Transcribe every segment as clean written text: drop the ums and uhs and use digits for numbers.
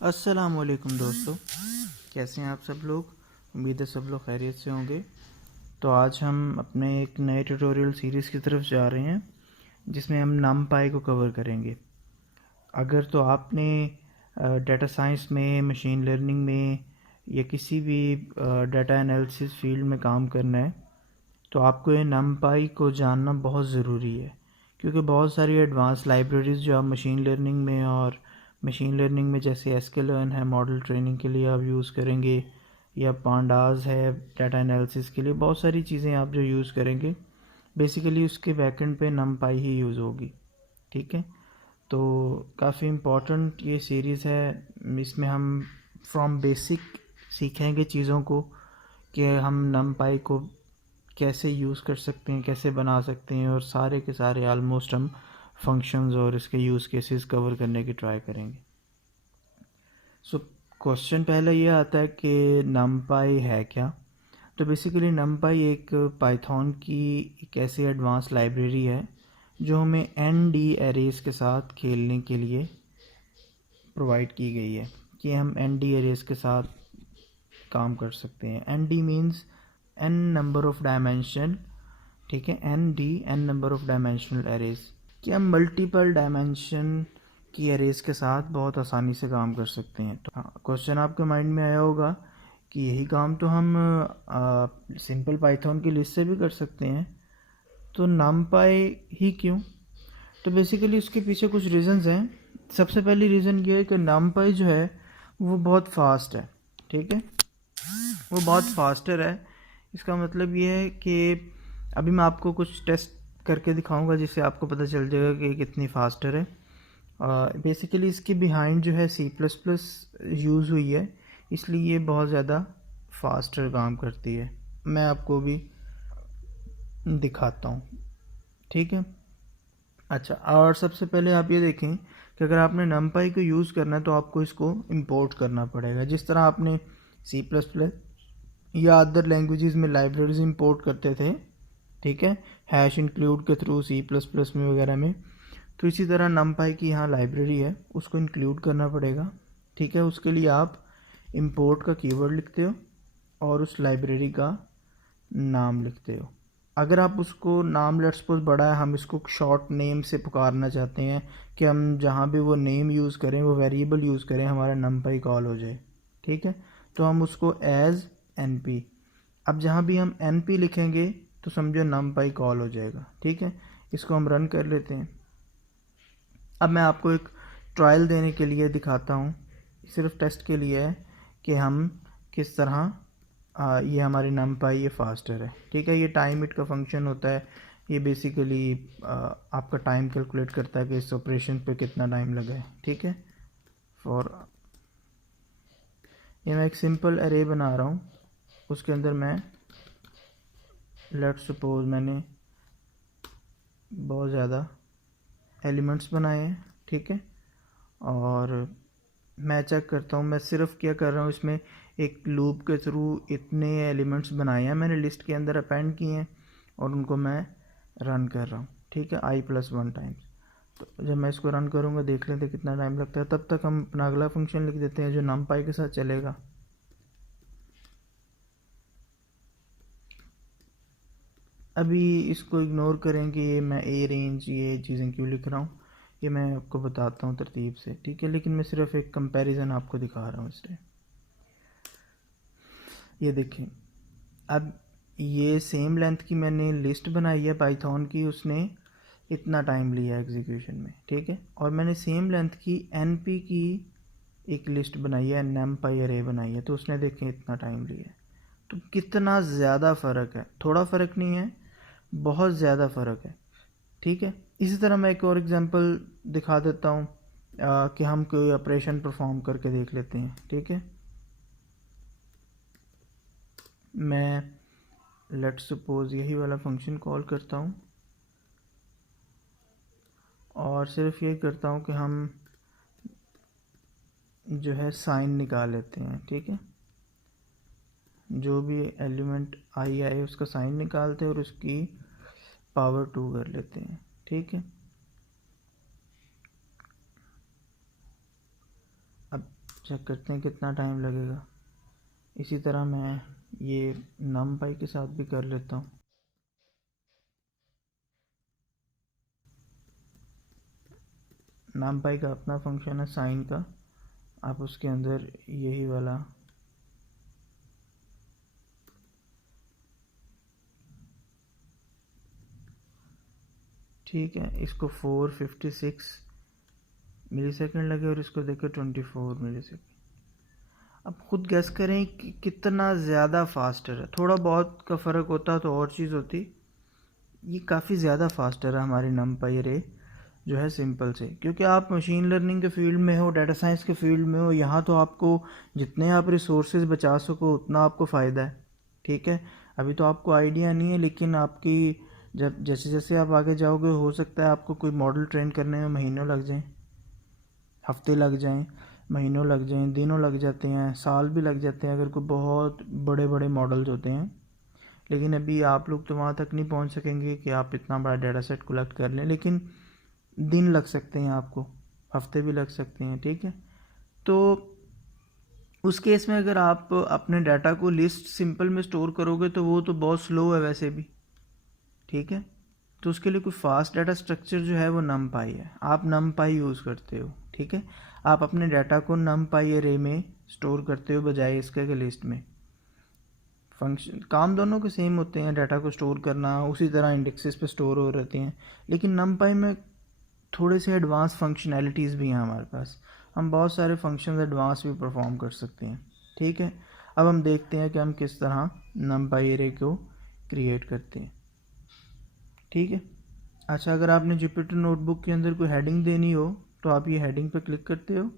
अस्सलामुअलैकुम दोस्तों, कैसे हैं आप सब लोग। उम्मीद है सब लोग खैरियत से होंगे। तो आज हम अपने एक नए ट्यूटोरियल सीरीज़ की तरफ जा रहे हैं जिसमें हम नमपाई को कवर करेंगे। अगर तो आपने डाटा साइंस में, मशीन लर्निंग में या किसी भी डाटा एनालिसिस फील्ड में काम करना है तो आपको ये नमपाई को जानना बहुत ज़रूरी है, क्योंकि बहुत सारी एडवांस लाइब्रेरीज़ जो आप मशीन लर्निंग में और मशीन लर्निंग में जैसे एसक्यूएल है मॉडल ट्रेनिंग के लिए आप यूज़ करेंगे, या पांडास है डाटा एनालिसिस के लिए, बहुत सारी चीज़ें आप जो यूज़ करेंगे बेसिकली उसके बैकएंड पे नमपाई ही यूज़ होगी। ठीक है, तो काफ़ी इम्पोर्टेंट ये सीरीज़ है। इसमें हम फ्रॉम बेसिक सीखेंगे चीज़ों को कि हम नमपाई को कैसे यूज़ कर सकते हैं, कैसे बना सकते हैं, और सारे के सारे आलमोस्ट हम फंक्शंस और इसके यूज़ केसेस कवर करने की ट्राई करेंगे। सो क्वेश्चन पहले ये आता है कि नमपाई है क्या। तो बेसिकली नमपाई एक पाइथन की एक ऐसी एडवांस लाइब्रेरी है जो हमें एन डी एरेज के साथ खेलने के लिए प्रोवाइड की गई है कि हम एन डी एरेज के साथ काम कर सकते हैं। N D means N number of dimension. ठीक है, N D N number of dimensional arrays, कि हम मल्टीपल डायमेंशन की एरेज के साथ बहुत आसानी से काम कर सकते हैं। तो हाँ, क्वेश्चन आपके माइंड में आया होगा कि यही काम तो हम सिंपल पाइथन की लिस्ट से भी कर सकते हैं, तो नमपाई ही क्यों। तो बेसिकली उसके पीछे कुछ रीज़न्स हैं। सबसे पहली रीज़न ये है कि नमपाई जो है वो बहुत फास्ट है। ठीक है, वो बहुत फास्टर है। इसका मतलब ये है कि अभी मैं आपको कुछ टेस्ट करके दिखाऊंगा जिससे आपको पता चल जाएगा कि कितनी फास्टर है। बेसिकली इसके बिहाइंड जो है सी प्लस प्लस यूज़ हुई है, इसलिए ये बहुत ज़्यादा फास्टर काम करती है। मैं आपको भी दिखाता हूँ। ठीक है, अच्छा, और सबसे पहले आप ये देखें कि अगर आपने नमपाई को यूज़ करना है तो आपको इसको इंपोर्ट करना पड़ेगा, जिस तरह आपने सी प्लस प्लस या अदर लैंग्वेजेस में लाइब्रेरीज इंपोर्ट करते थे। ठीक है, हैश इंक्लूड के थ्रू सी प्लस प्लस में वगैरह में, तो इसी तरह नमपाई की यहाँ लाइब्रेरी है, उसको इंक्लूड करना पड़ेगा। ठीक है, उसके लिए आप इंपोर्ट का कीवर्ड लिखते हो और उस लाइब्रेरी का नाम लिखते हो। अगर आप उसको नाम लेट्स सपोज बड़ा है, हम इसको शॉर्ट नेम से पुकारना चाहते हैं कि हम जहाँ भी वो नेम यूज़ करें, वो वेरिएबल यूज़ करें, हमारा नमपाई कॉल हो जाए। ठीक है, तो हम उसको एज एन पी, अब जहाँ भी हम एन पी लिखेंगे तो समझो नमपाई कॉल हो जाएगा। ठीक है, इसको हम रन कर लेते हैं। अब मैं आपको एक ट्रायल देने के लिए दिखाता हूँ, सिर्फ टेस्ट के लिए है कि हम किस तरह ये हमारी नमपाई ये फास्टर है। ठीक है, ये टाइम इट का फंक्शन होता है। ये बेसिकली आपका टाइम कैलकुलेट करता है कि इस ऑपरेशन पे कितना टाइम लगा है। ठीक है, फॉर ये मैं एक सिंपल अरे बना रहा हूँ, उसके अंदर मैं लेट्स सपोज मैंने बहुत ज़्यादा एलिमेंट्स बनाए हैं। ठीक है, और मैं चेक करता हूँ, मैं सिर्फ क्या कर रहा हूँ, इसमें एक लूप के थ्रू इतने एलिमेंट्स बनाए हैं मैंने लिस्ट के अंदर अपेंड किए हैं और उनको मैं रन कर रहा हूँ। ठीक है, i+1 टाइम्स। तो जब मैं इसको रन करूँगा देख लेते कितना टाइम लगता है। तब तक हम अपना अगला फंक्शन लिख देते हैं जो नमपाई के साथ चलेगा। अभी इसको इग्नोर करेंगे, मैं ए रेंज ये चीज़ें क्यों लिख रहा हूँ ये मैं आपको बताता हूँ तरतीब से। ठीक है, लेकिन मैं सिर्फ एक कंपैरिजन आपको दिखा रहा हूँ इसलिए। ये देखें, अब ये सेम लेंथ की मैंने लिस्ट बनाई है पाइथन की, उसने इतना टाइम लिया एग्जीक्यूशन में। ठीक है, और मैंने सेम लेंथ की np की एक लिस्ट बनाई है, numpy अरे बनाई है, तो उसने देखें इतना टाइम लिया है। तो कितना ज़्यादा फ़र्क है, थोड़ा फ़र्क नहीं है, बहुत ज़्यादा फ़र्क है। ठीक है, इसी तरह मैं एक और एग्जांपल दिखा देता हूँ कि हम कोई ऑपरेशन परफॉर्म करके देख लेते हैं। ठीक है, मैं लेट्स सपोज यही वाला फंक्शन कॉल करता हूँ और सिर्फ ये करता हूँ कि हम जो है साइन निकाल लेते हैं। ठीक है, जो भी एलिमेंट आई आए उसका साइन निकालते हैं और उसकी पावर 2 कर लेते हैं। ठीक है, अब चेक करते हैं कितना टाइम लगेगा। इसी तरह मैं ये numpy के साथ भी कर लेता हूँ। numpy का अपना फंक्शन है साइन का, आप उसके अंदर यही वाला ठीक है। इसको 456 मिली सेकेंड लगे और इसको देखें 24 मिली सेकेंड। अब खुद गैस करें कि कितना ज़्यादा फास्टर है। थोड़ा बहुत का फ़र्क होता तो और चीज़ होती, ये काफ़ी ज़्यादा फास्टर है हमारी numpy अरे जो है सिंपल से। क्योंकि आप मशीन लर्निंग के फील्ड में हो, डाटा साइंस के फील्ड में हो, यहाँ तो आपको जितने आप रिसोर्सेज बचा सको उतना आपको फ़ायदा है। ठीक है, अभी तो आपको आइडिया नहीं है, लेकिन आपकी जब जैसे जैसे आप आगे जाओगे हो सकता है आपको कोई मॉडल ट्रेन करने में महीनों लग जाएं, हफ्ते लग जाएं, महीनों लग जाएं, दिनों लग जाते हैं, साल भी लग जाते हैं अगर कोई बहुत बड़े बड़े मॉडल्स होते हैं। लेकिन अभी आप लोग तो वहाँ तक नहीं पहुँच सकेंगे कि आप इतना बड़ा डाटा सेट कलेक्ट कर लें, लेकिन दिन लग सकते हैं आपको, हफ्ते भी लग सकते हैं। ठीक है, तो उस केस में अगर आप अपने डाटा को लिस्ट सिंपल में स्टोर करोगे तो वो तो बहुत स्लो है वैसे भी। ठीक है, तो उसके लिए कोई फास्ट डाटा स्ट्रक्चर जो है वो numpy है, आप numpy यूज़ करते हो। ठीक है, आप अपने डाटा को numpy अरे में स्टोर करते हो बजाय इसके लिस्ट में। फंक्शन काम दोनों के सेम होते हैं, डाटा को स्टोर करना उसी तरह इंडेक्सेस पे स्टोर हो रहते हैं, लेकिन numpy में थोड़े से एडवांस फंक्शनैलिटीज़ भी हैं हमारे पास। हम बहुत सारे फंक्शंस एडवांस भी परफॉर्म कर सकते हैं। ठीक है, अब हम देखते हैं कि हम किस तरह numpy अरे को क्रिएट करते हैं। ठीक है, अच्छा, अगर आपने जुपिटर नोटबुक के अंदर कोई हेडिंग देनी हो तो आप ये हेडिंग पर क्लिक करते हो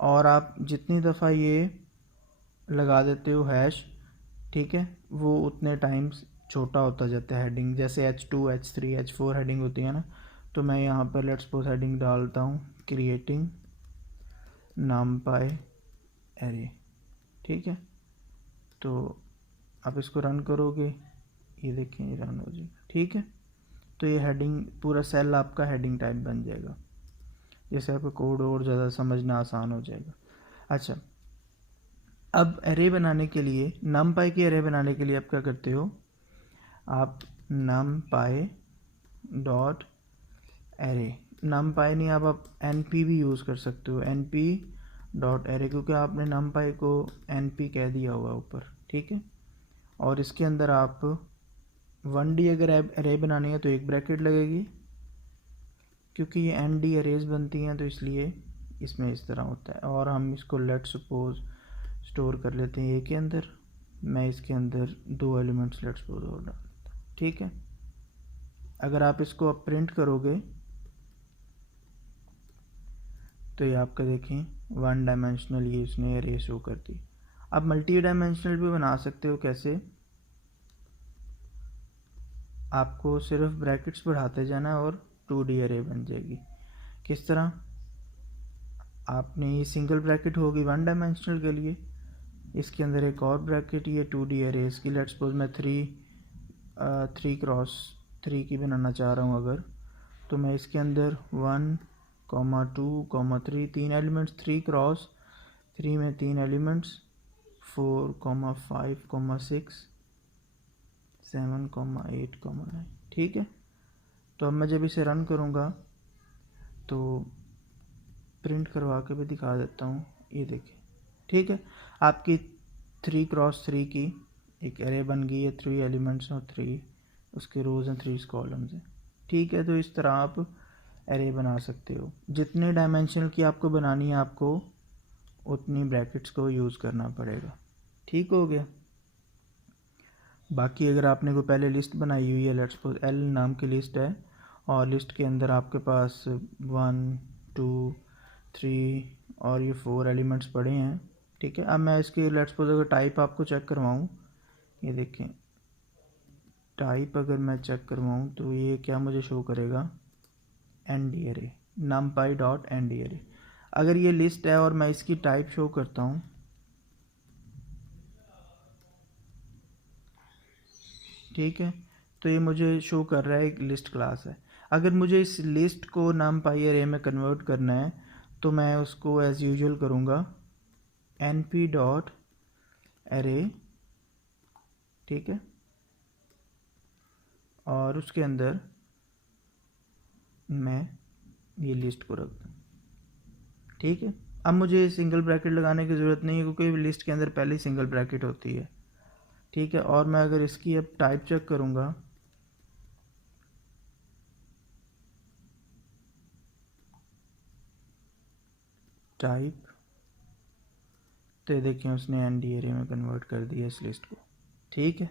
और आप जितनी दफ़ा ये लगा देते हो हैश, ठीक है, वो उतने टाइम्स छोटा होता जाता है हेडिंग। जैसे H2 H3 H4 हेडिंग होती है ना, तो मैं यहाँ पर लेट्स सपोज हेडिंग डालता हूँ क्रिएटिंग numpy अरे। ठीक है, तो आप इसको रन करोगे, ये देखें ये रन हो जाएगा। ठीक है, तो ये हेडिंग पूरा सेल आपका हेडिंग टाइप बन जाएगा, जैसे आपका कोड और ज़्यादा समझना आसान हो जाएगा। अच्छा, अब एरे बनाने के लिए numpy के एरे बनाने के लिए आप क्या करते हो, आप numpy डॉट एरे, numpy नहीं आप np भी यूज़ कर सकते हो, np डॉट एरे, क्योंकि आपने numpy को np कह दिया हुआ ऊपर। ठीक है, और इसके अंदर आप 1D अगर एरे बनानी है तो एक ब्रैकेट लगेगी, क्योंकि ये ND एरेज बनती हैं तो इसलिए इसमें इस तरह होता है। और हम इसको लेट सपोज स्टोर कर लेते हैं ए के अंदर, मैं इसके अंदर 2 एलिमेंट्स लेट सपोज और डाल देता हूँ। ठीक है, अगर आप इसको अब प्रिंट करोगे तो ये आपका देखें 1 डायमेंशनल ये इसने एरे शो कर दी। आप मल्टी डायमेंशनल भी बना सकते हो। कैसे, आपको सिर्फ ब्रैकेट्स बढ़ाते जाना है और 2D एरे बन जाएगी। किस तरह, आपने ये सिंगल ब्रैकेट होगी 1 डायमेंशनल के लिए, इसके अंदर एक और ब्रैकेट ये 2D एरे इसकी, लेट्स सपोज मैं 3x3 की बनाना चाह रहा हूँ अगर, तो मैं इसके अंदर 1, 2, 3 तीन एलिमेंट्स, 3x3 में 3 एलिमेंट्स, 4, 5, 6, 7, 8, 9। ठीक है, तो अब मैं जब इसे रन करूँगा तो प्रिंट करवा के भी दिखा देता हूँ, ये देखिए। ठीक है, आपकी 3x3 की एक एरे बन गई है, 3 एलिमेंट्स और 3 उसके रोज़ हैं, 3 कॉलम्स हैं। ठीक है, तो इस तरह आप एरे बना सकते हो। जितने डायमेंशनल की आपको बनानी है आपको उतनी ब्रैकेट्स को यूज़ करना पड़ेगा। ठीक हो गया। बाकी अगर आपने कोई पहले लिस्ट बनाई हुई है, लेट्स सपोज L नाम की लिस्ट है और लिस्ट के अंदर आपके पास 1, 2, 3 और ये 4 एलिमेंट्स पड़े हैं। ठीक है, अब मैं इसके लेट्स सपोज अगर टाइप आपको चेक करवाऊँ, ये देखें टाइप अगर मैं चेक करवाऊँ तो ये क्या मुझे शो करेगा, ND अरे, numpy डॉट ND अरे। अगर ये लिस्ट है और मैं इसकी टाइप शो करता हूँ, ठीक है, तो ये मुझे शो कर रहा है एक लिस्ट क्लास है। अगर मुझे इस लिस्ट को numpy अरे में कन्वर्ट करना है तो मैं उसको एज़ यूजुअल करूँगा, np डॉट एरे, ठीक है, और उसके अंदर मैं ये लिस्ट को रख दूँ, ठीक है। अब मुझे सिंगल ब्रैकेट लगाने की ज़रूरत नहीं है क्योंकि लिस्ट के अंदर पहले ही सिंगल ब्रैकेट होती है, ठीक है। और मैं अगर इसकी अब टाइप चेक करूँगा, टाइप, तो ये देखिए उसने एनडी एरे में कन्वर्ट कर दिया इस लिस्ट को, ठीक है।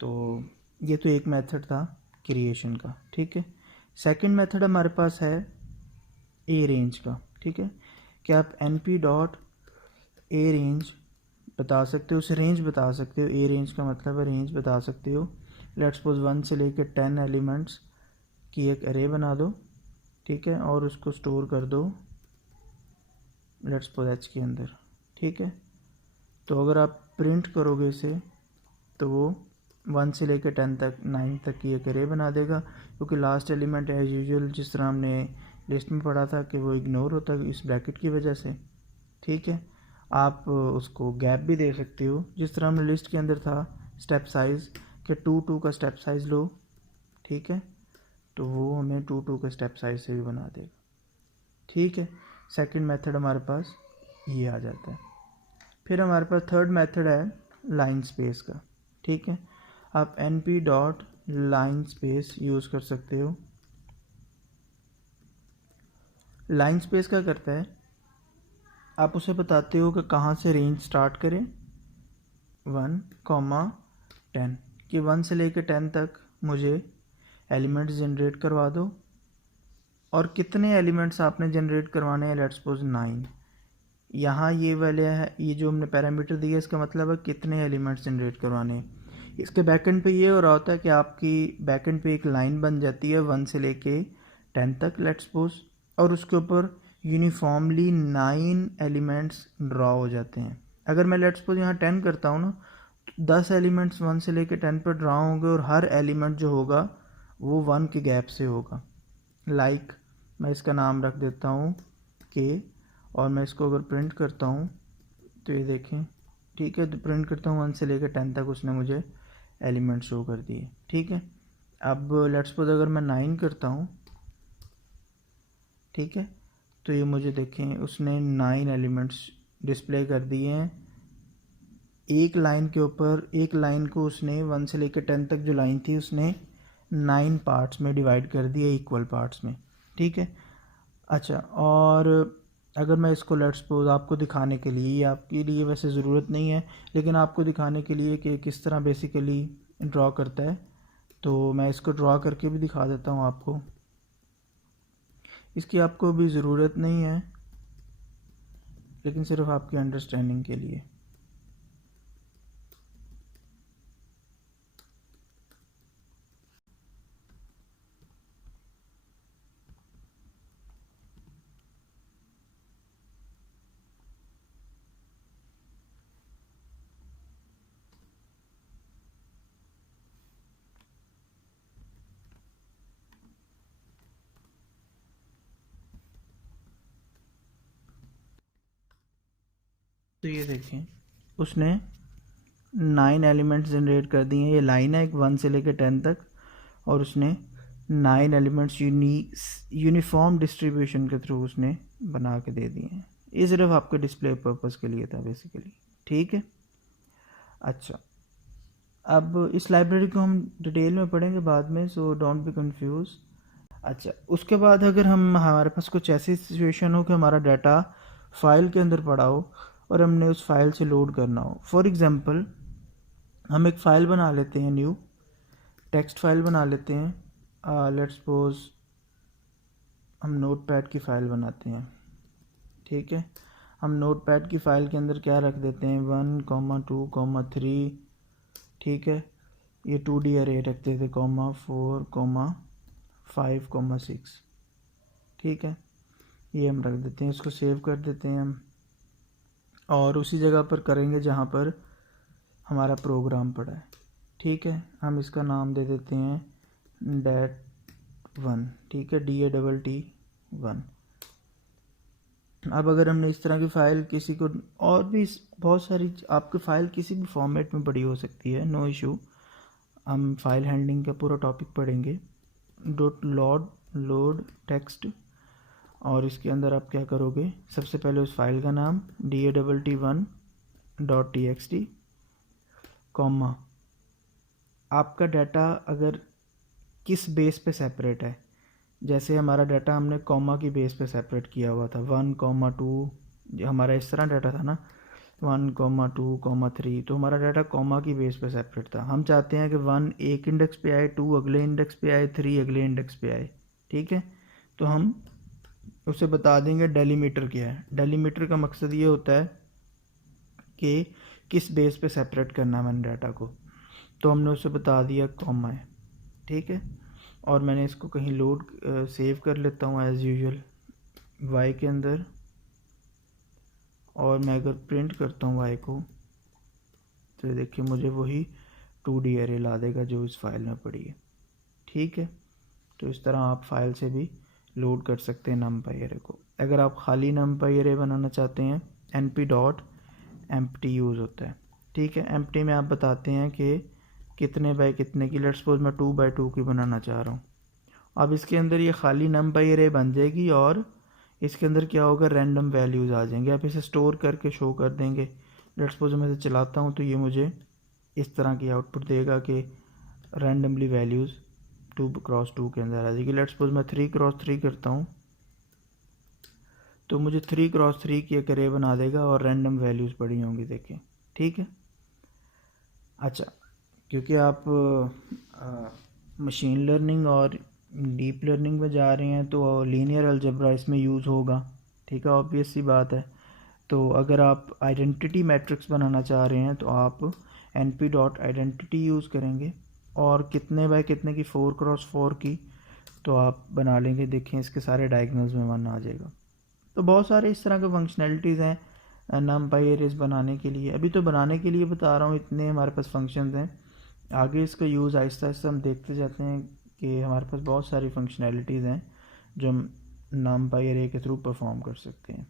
तो ये तो एक मेथड था क्रिएशन का, ठीक है। सेकंड मेथड हमारे पास है ए रेंज का, ठीक है, कि आप np डॉट ए रेंज बता सकते हो, उसे रेंज बता सकते हो। ए रेंज का मतलब है रेंज बता सकते हो। लेट्स सपोज 1 से लेकर 10 एलिमेंट्स की एक एरे बना दो, ठीक है, और उसको स्टोर कर दो लेट्स सपोज एच के अंदर, ठीक है। तो अगर आप प्रिंट करोगे इसे तो वो 1 से लेकर 10 तक 9 तक की एक एरे बना देगा, क्योंकि लास्ट एलिमेंट एज यूजुअल जिस तरह हमने लिस्ट में पढ़ा था कि वो इग्नोर होता है इस ब्रैकेट की वजह से, ठीक है। आप उसको गैप भी दे सकते हो, जिस तरह हमने लिस्ट के अंदर था स्टेप साइज़ के 2 का स्टेप साइज़ लो, ठीक है, तो वो हमें 2 का स्टेप साइज़ से भी बना देगा, ठीक है। सेकंड मेथड हमारे पास ये आ जाता है। फिर हमारे पास थर्ड मेथड है लाइन स्पेस का, ठीक है। आप np dot line space use कर सकते हो। लाइन स्पेस क्या करता है, आप उसे बताते हो कि कहाँ से रेंज स्टार्ट करें 1, 10, कि 1 से लेकर 10 तक मुझे एलिमेंट्स जनरेट करवा दो, और कितने एलिमेंट्स आपने जनरेट करवाने हैं, लेट्स सपोज 9। यहाँ ये वाले है, ये जो हमने पैरामीटर दिया इसका मतलब है कितने एलिमेंट्स जनरेट करवाने हैं। इसके बैकएंड पे ये हो रहा होता है कि आपकी बैकएंड पे एक लाइन बन जाती है 1 से लेके 10 तक लेट्स सपोज, और उसके ऊपर यूनिफॉर्मली 9 एलिमेंट्स ड्रॉ हो जाते हैं। अगर मैं लेट्स सपोज यहाँ 10 करता हूँ ना, तो 10 एलिमेंट्स 1 से लेके 10 पर ड्रॉ होंगे, और हर एलिमेंट जो होगा वो 1 के गैप से होगा। लाइक मैं इसका नाम रख देता हूँ के, और मैं इसको अगर प्रिंट करता हूँ तो ये देखें, ठीक है, तो प्रिंट करता हूँ 1 से लेकर 10 तक उसने मुझे एलिमेंट शो कर दिए, ठीक है। अब लेट्स सपोज अगर मैं 9 करता हूँ, ठीक है, तो ये मुझे देखें उसने 9 एलिमेंट्स डिस्प्ले कर दिए हैं एक लाइन के ऊपर। एक लाइन को उसने 1 से लेकर 10 तक जो लाइन थी उसने 9 पार्ट्स में डिवाइड कर दिया, इक्वल पार्ट्स में, ठीक है। अच्छा, और अगर मैं इसको लेट्स सपोज आपको दिखाने के लिए, आपके लिए वैसे ज़रूरत नहीं है लेकिन आपको दिखाने के लिए कि किस तरह बेसिकली ड्रॉ करता है, तो मैं इसको ड्रॉ करके भी दिखा देता हूँ आपको। इसकी आपको भी ज़रूरत नहीं है लेकिन सिर्फ आपकी अंडरस्टैंडिंग के लिए। तो ये देखें उसने 9 एलिमेंट्स जनरेट कर दिए हैं। ये लाइन है एक 1 से लेकर 10 तक, और उसने 9 एलिमेंट्स यूनिफॉर्म डिस्ट्रीब्यूशन के थ्रू उसने बना के दे दिए हैं। ये सिर्फ आपके डिस्प्ले पर्पस के लिए था बेसिकली, ठीक है। अच्छा, अब इस लाइब्रेरी को हम डिटेल में पढ़ेंगे बाद में, सो डोंट बी कंफ्यूज। अच्छा, उसके बाद अगर हमारे पास कुछ ऐसी सिचुएशन हो कि हमारा डाटा फाइल के अंदर पड़ा हो और हमने उस फाइल से लोड करना हो। फॉर एग्ज़ाम्पल हम एक फ़ाइल बना लेते हैं, न्यू टेक्स्ट फाइल बना लेते हैं। लेट्स सपोज हम नोटपैड की फ़ाइल बनाते हैं, ठीक है। हम नोटपैड की फ़ाइल के अंदर क्या रख देते हैं 1, 2, 3, ठीक है। ये 2D अरे रख देते 4, 5, 6, ठीक है। ये हम रख देते हैं, इसको सेव कर देते हैं हम, और उसी जगह पर करेंगे जहाँ पर हमारा प्रोग्राम पड़ा है, ठीक है। हम इसका नाम दे देते हैं dat1, ठीक है, DATT1, अब अगर हमने इस तरह की फ़ाइल किसी को, और भी बहुत सारी आपकी फ़ाइल किसी भी फॉर्मेट में बड़ी हो सकती है, नो इशू। हम फाइल हैंडलिंग का पूरा टॉपिक पढ़ेंगे। लोड टेक्स्ट, और इसके अंदर आप क्या करोगे, सबसे पहले उस फाइल का नाम DATT1.txt, कॉमा, आपका डाटा अगर किस बेस पे सेपरेट है, जैसे हमारा डाटा हमने कॉमा की बेस पे सेपरेट किया हुआ था, 1,2, हमारा इस तरह डाटा था ना, 1,2,3, तो हमारा डाटा कॉमा की बेस पे सेपरेट था। हम चाहते हैं कि 1 एक इंडेक्स पे आए, 2 अगले इंडेक्स पे आए, 3 अगले इंडेक्स पे आए, ठीक है। तो हम उसे बता देंगे डेलीमीटर क्या है। डेलीमीटर का मकसद ये होता है कि किस बेस पे सेपरेट करना है मैंने डाटा को, तो हमने उसे बता दिया कॉमा है, ठीक है। और मैंने इसको कहीं लोड सेव कर लेता हूँ एज़ यूजुअल वाई के अंदर, और मैं अगर प्रिंट करता हूँ वाई को, तो देखिए मुझे वही 2D एरे ला देगा जो इस फाइल में पड़ी है, ठीक है। तो इस तरह आप फाइल से भी लोड कर सकते हैं numpy एरे को। अगर आप खाली numpy एरे बनाना चाहते हैं, np.empty यूज़ होता है, ठीक है। empty में आप बताते हैं कि कितने बाय कितने की, लेट्स सपोज मैं 2x2 की बनाना चाह रहा हूँ। अब इसके अंदर ये खाली numpy एरे बन जाएगी, और इसके अंदर क्या होगा, रैंडम वैल्यूज़ आ जाएंगे, आप इसे स्टोर करके शो कर देंगे। लेट्स सपोज मैं इसे चलाता हूँ तो ये मुझे इस तरह की आउटपुट देगा कि रैंडमली वैल्यूज़ 2x2 के अंदर आ जाएगी। लेट्स सपोज मैं 3x3 करता हूँ, तो मुझे 3x3 की एक अरे बना देगा और रैंडम वैल्यूज़ पड़ी होंगी, देखें, ठीक है। अच्छा, क्योंकि आप मशीन लर्निंग और डीप लर्निंग में जा रहे हैं तो लीनियर अलजेब्रा इसमें यूज़ होगा, ठीक है, ऑब्वियस सी बात है। तो अगर आप आइडेंटिटी मैट्रिक्स बनाना चाह रहे हैं तो आप np.identity यूज़ करेंगे, और कितने बाय कितने की 4x4 की तो आप बना लेंगे। देखें इसके सारे डायगोनल्स में 1 आ जाएगा। तो बहुत सारे इस तरह के फंक्शनैलिटीज़ हैं numpy एरेज बनाने के लिए। अभी तो बनाने के लिए बता रहा हूँ, इतने हमारे पास फंक्शंस हैं। आगे इसका यूज़ आहिस्ता आहिस्ता हम देखते जाते हैं कि हमारे पास बहुत सारी फंक्शनैलिटीज़ हैं जो हम numpy एरे के थ्रू परफॉर्म कर सकते हैं,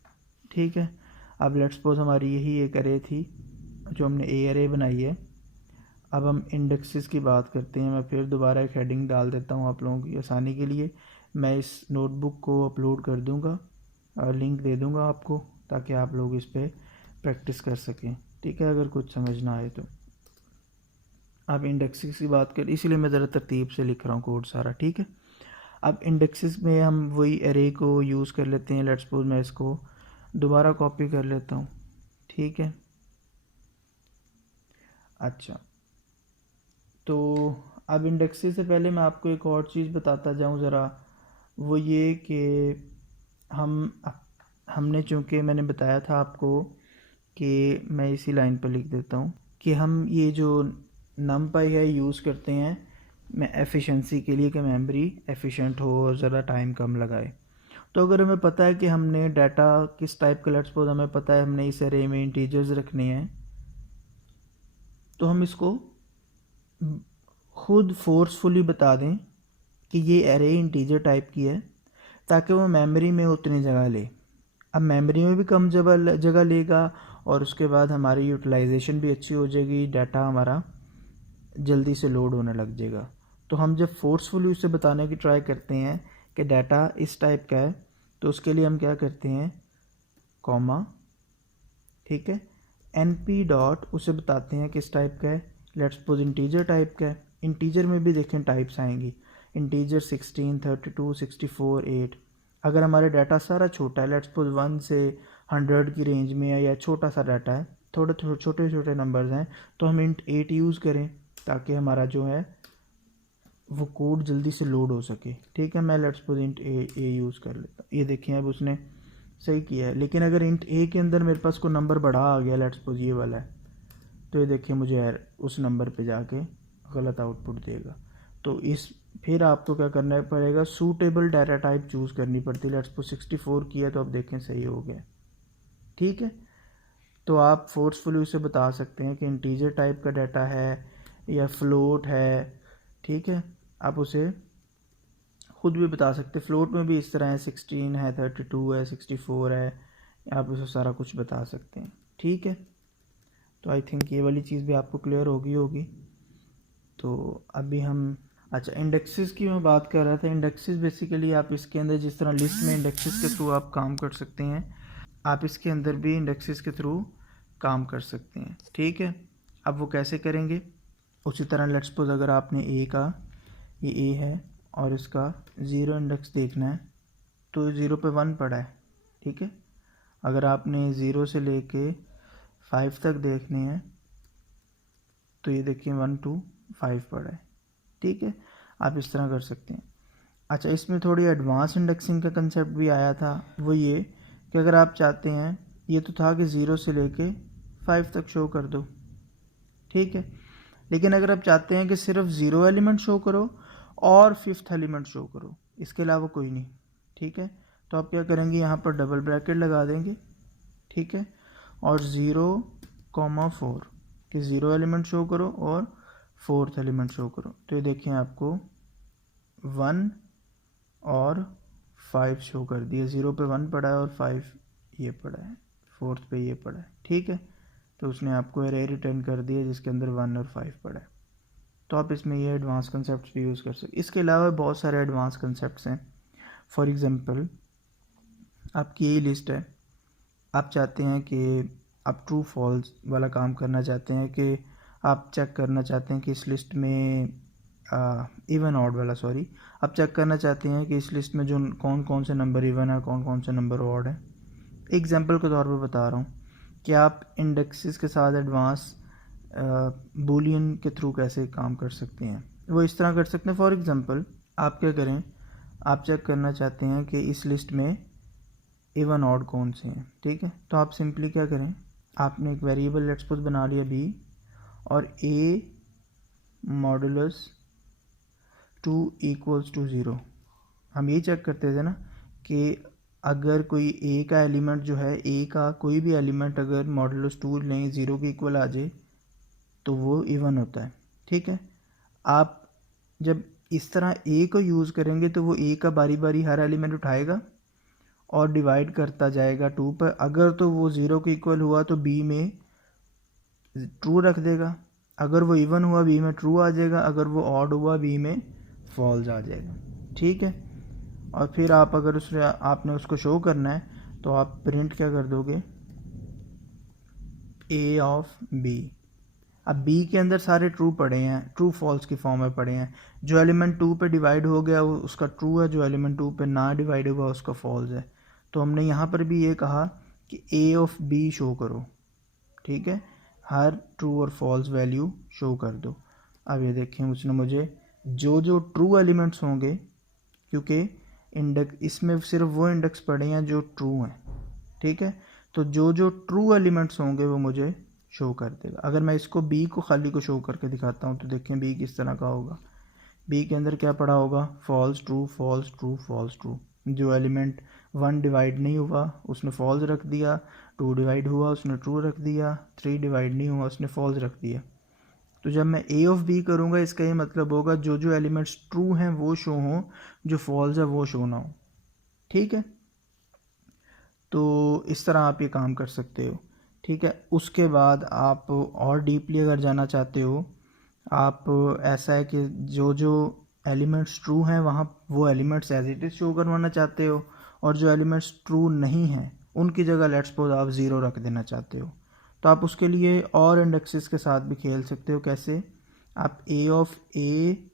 ठीक है। अब लेट्स सपोज हमारी यही एक अरे थी जो हमने ए अरे बनाई है। अब हम इंडेक्सेस की बात करते हैं। मैं फिर दोबारा एक हेडिंग डाल देता हूँ आप लोगों की आसानी के लिए। मैं इस नोटबुक को अपलोड कर दूँगा और लिंक दे दूँगा आपको, ताकि आप लोग इस पर प्रैक्टिस कर सकें, ठीक है, अगर कुछ समझ ना आए तो। अब इंडेक्सेस की बात कर, इसीलिए मैं ज़रा तरतीब से लिख रहा हूँ कोड सारा, ठीक है। अब इंडेक्सेस में हम वही एरे को यूज़ कर लेते हैं। लेट्स सपोज मैं इसको दोबारा कॉपी कर लेता हूँ, ठीक है। अच्छा, तो अब इंडेक्सेस से पहले मैं आपको एक और चीज़ बताता जाऊँ ज़रा, वो ये कि हमने चूँकि मैंने बताया था आपको कि मैं इसी लाइन पर लिख देता हूँ कि हम ये जो numpy है यूज़ करते हैं मैं एफिशिएंसी के लिए, कि मेमोरी एफिशिएंट हो और ज़रा टाइम कम लगाए। तो अगर हमें पता है कि हमने डाटा किस टाइप का, लेट्स सपोज हमें पता है हमने इस एरे में इंटीजर्स रखने हैं, तो हम इसको खुद फोर्सफुली बता दें कि ये एरे इंटीजर टाइप की है, ताकि वो मेमोरी में उतनी जगह ले। अब मेमोरी में भी कम जगह लेगा, और उसके बाद हमारी यूटिलाइजेशन भी अच्छी हो जाएगी, डाटा हमारा जल्दी से लोड होने लग जाएगा। तो हम जब फोर्सफुली उसे बताने की ट्राई करते हैं कि डाटा इस टाइप का है, तो उसके लिए हम क्या करते हैं, कॉमा, ठीक है, np डॉट उसे बताते हैं किस टाइप का है। लेट्स सपोज इंटीजर टाइप का है। इंटीजर में भी देखें टाइप्स आएंगी, इंटीजर 16, 32, 64, 8। अगर हमारे डाटा सारा छोटा है, लेट्स सपोज 1 से 100 की रेंज में है, या छोटा सा डाटा है, थोड़े छोटे छोटे नंबर्स हैं, तो हम इंट 8 यूज़ करें ताकि हमारा जो है वो कोड जल्दी से लोड हो सके, ठीक है। मैं let's suppose int A use कर लेता हूँ। ये देखिए अब उसने सही किया है। लेकिन अगर इंट ए के अंदर मेरे पास कोई नंबर बढ़ा आ गया, लेट्स सपोज ये वाला है, तो ये देखिए मुझे उस नंबर पे जाके गलत आउटपुट देगा। तो इस फिर आपको क्या करना पड़ेगा, सूटेबल डाटा टाइप चूज़ करनी पड़ती है। लेट्स सपोज 64 की है, तो अब देखें सही हो गया, ठीक है। तो आप फोर्सफुली उसे बता सकते हैं कि इंटीजर टाइप का डाटा है या फ्लोट है, ठीक है। आप उसे खुद भी बता सकते, फ्लोट में भी इस तरह है, 16 है, 32 है, 64 है, आप उसे सारा कुछ बता सकते हैं। ठीक है, तो आई थिंक ये वाली चीज़ भी आपको क्लियर होगी। तो अभी हम अच्छा इंडेक्सेस की मैं बात कर रहा था। इंडेक्सेस बेसिकली आप इसके अंदर जिस तरह लिस्ट में इंडेक्सेस के थ्रू आप काम कर सकते हैं, आप इसके अंदर भी इंडेक्सेस के थ्रू काम कर सकते हैं। ठीक है, अब वो कैसे करेंगे? उसी तरह लेट्स सपोज अगर आपने ए का, ये ए है और इसका 0 इंडेक्स देखना है तो 0 पे 1 पड़ा है। ठीक है, अगर आपने 0 से लेके 5 तक देखने हैं तो ये देखिए 1 2 5 पड़ा है। ठीक है, आप इस तरह कर सकते हैं। अच्छा, इसमें थोड़ी एडवांस इंडेक्सिंग का कंसेप्ट भी आया था। वो ये कि अगर आप चाहते हैं, ये तो था कि 0 से लेके 5 तक शो कर दो। ठीक है, लेकिन अगर आप चाहते हैं कि सिर्फ 0 एलिमेंट शो करो और 5th एलिमेंट शो करो, इसके अलावा कोई नहीं। ठीक है, तो आप क्या करेंगे, यहाँ पर डबल ब्रैकेट लगा देंगे। ठीक है, और 0,4 कि 0 एलिमेंट शो करो और 4th एलिमेंट शो करो। तो ये देखें आपको 1 और 5 शो कर दिया। 0 पे 1 पड़ा है और 5 ये पड़ा है, 4th पे ये पड़ा है। ठीक है, तो उसने आपको एरे रिटर्न कर दिया जिसके अंदर 1 और 5 पड़ा है। तो आप इसमें ये एडवांस कंसेप्ट भी यूज़ कर सकते। इसके अलावा बहुत सारे एडवांस कंसेप्ट हैं। फॉर एग्ज़ाम्पल, आपकी यही लिस्ट है, आप चाहते हैं कि आप ट्रू फॉल्स वाला काम करना चाहते हैं, कि आप चेक करना चाहते हैं कि इस लिस्ट में इवन ऑड वाला, सॉरी, आप चेक करना चाहते हैं कि इस लिस्ट में जो कौन कौन से नंबर इवन है, कौन कौन से नंबर ऑड है। एग्जांपल के तौर पे बता रहा हूँ कि आप इंडेक्सेस के साथ एडवांस बूलियन के थ्रू कैसे काम कर सकते हैं। वो इस तरह कर सकते हैं, फॉर एग्जांपल आप क्या करें, आप चेक करना चाहते हैं कि इस लिस्ट में इवन ऑड कौन से हैं। ठीक है, तो आप सिंपली क्या करें, आपने एक वेरिएबल लेट्स सपोज बना लिया बी और ए मॉडुलस 2 इक्वल्स टू 0। हम ये चेक करते थे ना कि अगर कोई ए का एलिमेंट जो है, ए का कोई भी एलिमेंट अगर मॉडुलस 2 लें 0 के इक्वल आ जाए तो वो इवन होता है। ठीक है, आप जब इस तरह ए को यूज़ करेंगे तो वो ए का बारी बारी हर एलिमेंट उठाएगा और डिवाइड करता जाएगा 2 पर। अगर तो वो 0 के इक्वल हुआ तो बी में ट्रू रख देगा, अगर वो इवन हुआ बी में ट्रू आ जाएगा, अगर वो ऑड हुआ बी में फॉल्स आ जाएगा। ठीक है, और फिर आप अगर उसने आपने उसको शो करना है तो आप प्रिंट क्या कर दोगे, ए ऑफ बी। अब बी के अंदर सारे ट्रू पड़े हैं, ट्रू फॉल्स की फॉर्म में पड़े हैं। जो एलिमेंट 2 पे डिवाइड हो गया वो उसका ट्रू है, जो एलिमेंट 2 पे ना डिवाइड हुआ उसका फॉल्स है। तो हमने यहाँ पर भी ये कहा कि ए ऑफ बी शो करो। ठीक है, हर ट्रू और फॉल्स वैल्यू शो कर दो। अब ये देखें, उसने मुझे जो जो ट्रू एलिमेंट्स होंगे, क्योंकि इंडेक्स इसमें सिर्फ वो इंडेक्स पड़े हैं जो ट्रू हैं। ठीक है, तो जो जो ट्रू एलिमेंट्स होंगे वो मुझे शो कर देगा। अगर मैं इसको बी को खाली को शो करके दिखाता हूँ तो देखें बी किस तरह का होगा। बी के अंदर क्या पड़ा होगा, false true false true false true. जो एलिमेंट 1 डिवाइड नहीं हुआ उसने फॉल्स रख दिया, 2 डिवाइड हुआ उसने ट्रू रख दिया, 3 डिवाइड नहीं हुआ उसने फॉल्स रख दिया। तो जब मैं ए ऑफ बी करूँगा इसका ये मतलब होगा जो जो एलिमेंट्स ट्रू हैं वो शो हों, जो फॉल्स है वो शो ना हो। ठीक है, तो इस तरह आप ये काम कर सकते हो। ठीक है, उसके बाद आप और डीपली अगर जाना चाहते हो, आप ऐसा है कि जो जो एलिमेंट्स ट्रू हैं वहाँ वो elements as it is show करवाना चाहते हो, और जो एलिमेंट्स ट्रू नहीं हैं उनकी जगह लेट्स सपोज आप 0 रख देना चाहते हो। तो आप उसके लिए और इंडेक्सेस के साथ भी खेल सकते हो। कैसे, आप A of A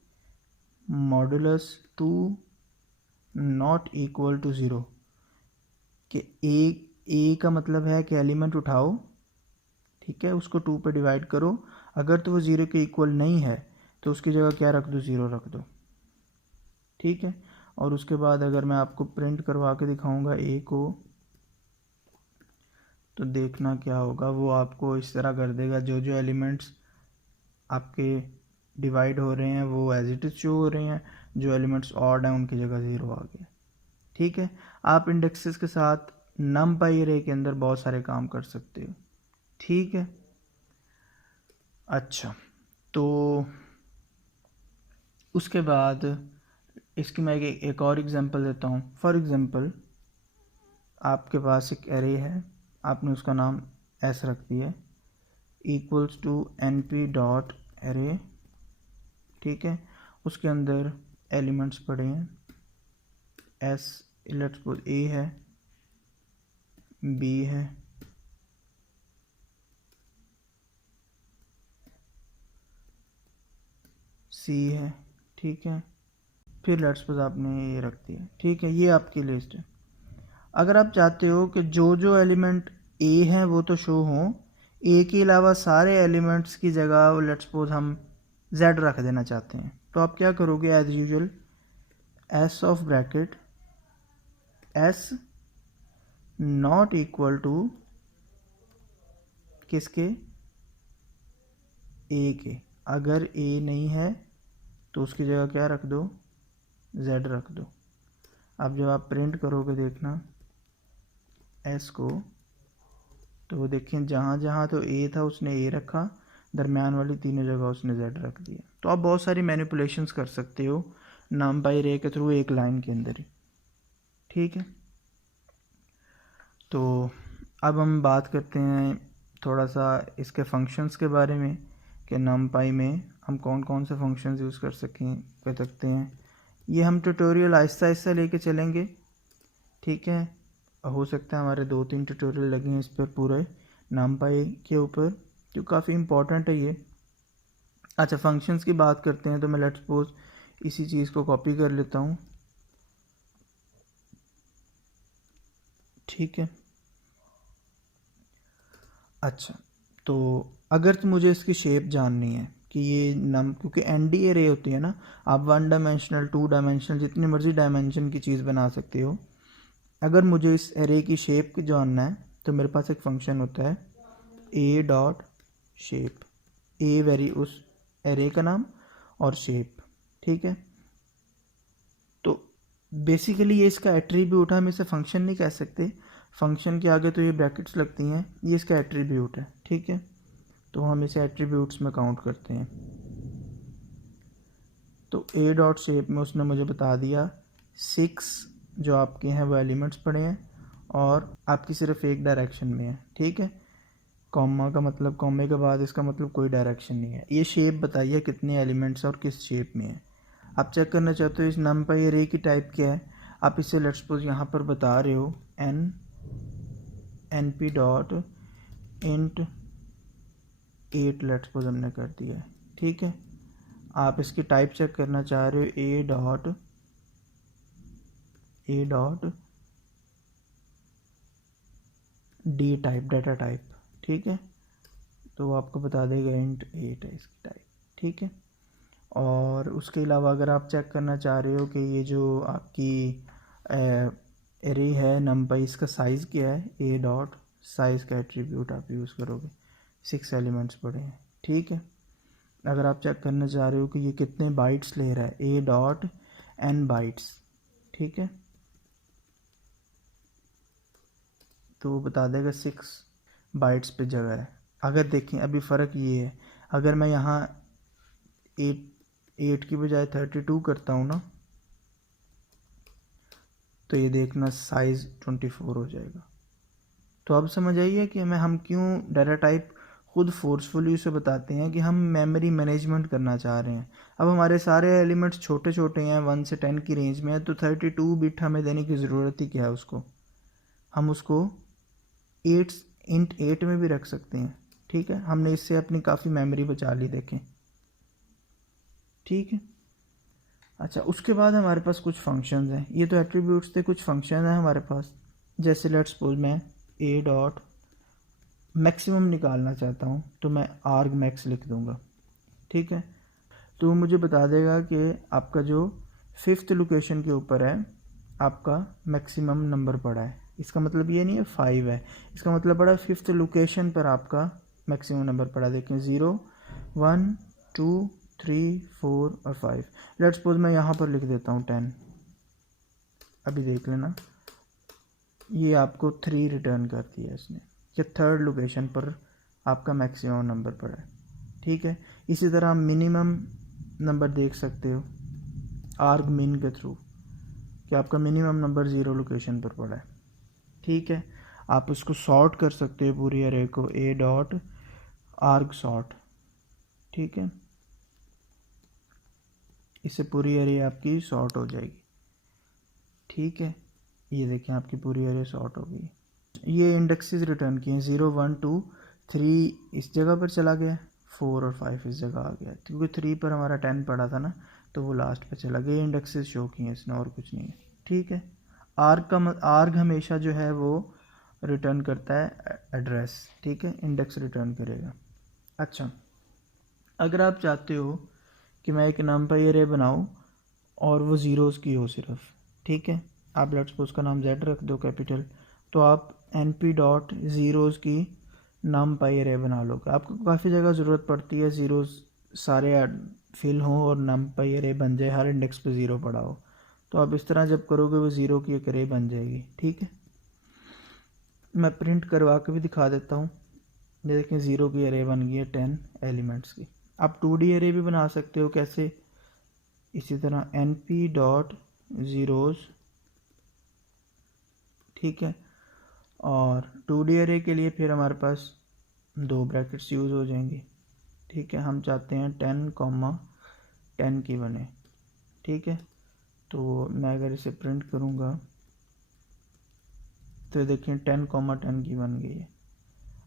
modulus 2 not equal to 0, कि ए का मतलब है कि एलिमेंट उठाओ, ठीक है, उसको 2 पे डिवाइड करो, अगर तो वो 0 के इक्वल नहीं है तो उसकी जगह क्या रख दो, 0 रख दो। ठीक है, और उसके बाद अगर मैं आपको प्रिंट करवा के दिखाऊंगा ए को, तो देखना क्या होगा, वो आपको इस तरह कर देगा जो जो एलिमेंट्स आपके डिवाइड हो रहे हैं वो एज इट इज़ शो हो रहे हैं, जो एलिमेंट्स ऑड हैं उनकी जगह 0 आ गया। ठीक है, आप इंडेक्सेस के साथ नमपाई अरे के अंदर बहुत सारे काम कर सकते हो। ठीक है, अच्छा, तो उसके बाद इसकी मैं एक और एग्जांपल देता हूँ। फॉर एग्जांपल आपके पास एक एरे है, आपने उसका नाम एस रख दिया, equals to np dot array, ठीक है। उसके अंदर एलिमेंट्स पड़े हैं, एस लेट्स सपोज ए है, बी है, सी है, ठीक है। फिर लेट्स सपोज आपने ये रख दिया, ठीक है। ये आपकी लिस्ट है। अगर आप चाहते हो कि जो जो एलिमेंट ए हैं वो तो शो हों, ए के अलावा सारे एलिमेंट्स की जगह लेट्स सपोज हम जेड रख देना चाहते हैं, तो आप क्या करोगे, as usual S of bracket S not equal to किसके, ए के। अगर ए नहीं है तो उसकी जगह क्या रख दो, जेड रख दो। अब जब आप प्रिंट करोगे देखना एस को, तो देखें जहाँ जहाँ तो ए था उसने ए रखा, दरमियान वाली तीनों जगह उसने जेड रख दिया। तो आप बहुत सारी मैनिपुलेशंस कर सकते हो नंपाई रे के थ्रू एक लाइन के अंदर ही, ठीक है। तो अब हम बात करते हैं थोड़ा सा इसके फंक्शंस के बारे में कि नंपाई में हम कौन कौन से फंक्शंस यूज़ कर सकते हैं। ये हम ट्यूटोरियल आहिस्ता आहिस्ता लेके चलेंगे, ठीक है। हो सकता है हमारे 2-3 ट्यूटोरियल लगे हैं इस पर पूरे नंपाई के ऊपर, जो काफ़ी इम्पोर्टेंट है ये। अच्छा, फंक्शंस की बात करते हैं, तो मैं लेट्स सपोज इसी चीज़ को कॉपी कर लेता हूँ, ठीक है। अच्छा, तो अगर तो मुझे इसकी शेप जाननी है कि ये क्योंकि एनडी एरे होती है ना, आप 1 डायमेंशनल 2 डायमेंशनल जितनी मर्जी डायमेंशन की चीज़ बना सकते हो। अगर मुझे इस एरे की शेप की जानना है तो मेरे पास एक फंक्शन होता है ए डॉट शेप, ए वेरी उस एरे का नाम और शेप, ठीक है। तो बेसिकली ये इसका एट्रीब्यूट है, हम इसे फंक्शन नहीं कह सकते, फंक्शन के आगे तो ये ब्रैकेट्स लगती हैं, ये इसका एट्रीब्यूट है, ठीक है। तो हम इसे एट्रीब्यूट्स में काउंट करते हैं। तो ए डॉट शेप में उसने मुझे बता दिया 6 जो आपके हैं वो एलिमेंट्स पड़े हैं और आपकी सिर्फ एक डायरेक्शन में है, ठीक है। कॉमा का मतलब, कॉमे के बाद इसका मतलब कोई डायरेक्शन नहीं है। ये शेप बताइए कितने एलिमेंट्स है और किस शेप में है। आप चेक करना चाहते हो इस नंपाई अरे की टाइप क्या है, आप इसे लेट्स सपोज यहाँ पर बता रहे हो np dot int 8 let's suppose हमने कर दिया है, ठीक है। आप इसकी टाइप चेक करना चाह रहे हो ए dot D type, data type, ठीक है। तो वो आपको बता देगा इंट 8 है इसकी टाइप, ठीक है। और उसके अलावा अगर आप चेक करना चाह रहे हो कि ये जो आपकी एरे है नंपाई, इसका साइज़ क्या है, ए डॉट साइज़ का एट्रीब्यूट आप यूज़ करोगे, 6 एलिमेंट्स पड़े हैं, ठीक है। अगर आप चेक करना चाह रहे हो कि ये कितने बाइट्स ले रहा है, ए डॉट एन बाइट्स, ठीक है। तो वो बता देगा 6 बाइट्स पे जगह है। अगर देखें अभी फ़र्क ये है, अगर मैं यहाँ 8 की बजाय 32 करता हूँ ना, तो ये देखना साइज़ 24 हो जाएगा। तो अब समझ आइए कि हम क्यों डाटा टाइप खुद फोर्सफुली उसे बताते हैं कि हम मेमोरी मैनेजमेंट करना चाह रहे हैं। अब हमारे सारे एलिमेंट्स छोटे छोटे हैं, 1 से 10 की रेंज में है, तो 32 बिट हमें देने की ज़रूरत ही क्या है उसको, हम उसको 8 में भी रख सकते हैं, ठीक है। हमने इससे अपनी काफ़ी मेमोरी बचा ली, देखें, ठीक है। अच्छा, उसके बाद हमारे पास कुछ फंक्शंस हैं, ये तो एट्रीब्यूट्स थे, कुछ फंक्शन हैं हमारे पास। जैसे लेट्स सपोज मैं ए डॉट मैक्सिमम निकालना चाहता हूँ, तो मैं आर्ग मैक्स लिख दूँगा, ठीक है। तो वो मुझे बता देगा कि आपका जो 5th लोकेशन के ऊपर है आपका मैक्सिमम नंबर पड़ा है। इसका मतलब ये नहीं है 5 है, इसका मतलब पड़ा 5th लोकेशन पर आपका मैक्सिमम नंबर पड़ा। देखें 0 1 2 3 4 और 5। लेट्स सपोज मैं यहाँ पर लिख देता हूँ 10। अभी देख लेना, ये आपको 3 रिटर्न कर दिया इसने, कि 3rd लोकेशन पर आपका मैक्सिमम नंबर पड़ा है, ठीक है। इसी तरह आप मिनिमम नंबर देख सकते हो आर्ग मिन के थ्रू कि आपका मिनिमम नंबर 0 लोकेशन पर पड़ा है, ठीक है। आप उसको सॉर्ट कर सकते हो पूरी अरे को, ए डॉट आर्ग सॉर्ट, ठीक है। इससे पूरी अरे आपकी सॉर्ट हो जाएगी, ठीक है। ये देखें आपकी पूरी अरे सॉर्ट हो गई। ये इंडेक्सेस रिटर्न किए, 0 1 2 3 इस जगह पर चला गया, 4 और 5 इस जगह आ गया, क्योंकि 3 पर हमारा 10 पड़ा था ना, तो वो लास्ट पे चला गया। इंडेक्सेस शो किए इसने, और कुछ नहीं है, ठीक है। आर्ग हमेशा जो है वो रिटर्न करता है एड्रेस, ठीक है, इंडेक्स रिटर्न करेगा। अच्छा, अगर आप चाहते हो कि मैं एक नंपाई अरे बनाऊं और वो ज़ीरोज़ की हो सिर्फ, ठीक है, आप लेट्स सपोज उसका नाम z रख दो कैपिटल, तो आप np डॉट ज़ीरोज़ की नंपाई अरे बना लोगे। आपको काफ़ी जगह ज़रूरत पड़ती है ज़ीरोज़ सारे फिल हों और नंपाई अरे बन जाए, हर इंडेक्स पे ज़ीरो पड़ा हो, तो आप इस तरह जब करोगे वो ज़ीरो की एक अरे बन जाएगी, ठीक है। मैं प्रिंट करवा के भी दिखा देता हूँ। ये देखें ज़ीरो की अरे बन गई है 10 एलिमेंट्स की। आप 2D अरे भी बना सकते हो, कैसे, इसी तरह np डॉट ज़ीरोज़, ठीक है। और 2D अरे के लिए फिर हमारे पास 2 ब्रैकेट्स यूज़ हो जाएंगी, ठीक है। हम चाहते हैं 10 की बने, ठीक है। तो मैं अगर इसे प्रिंट करूँगा तो देखिए 10 की बन गई है।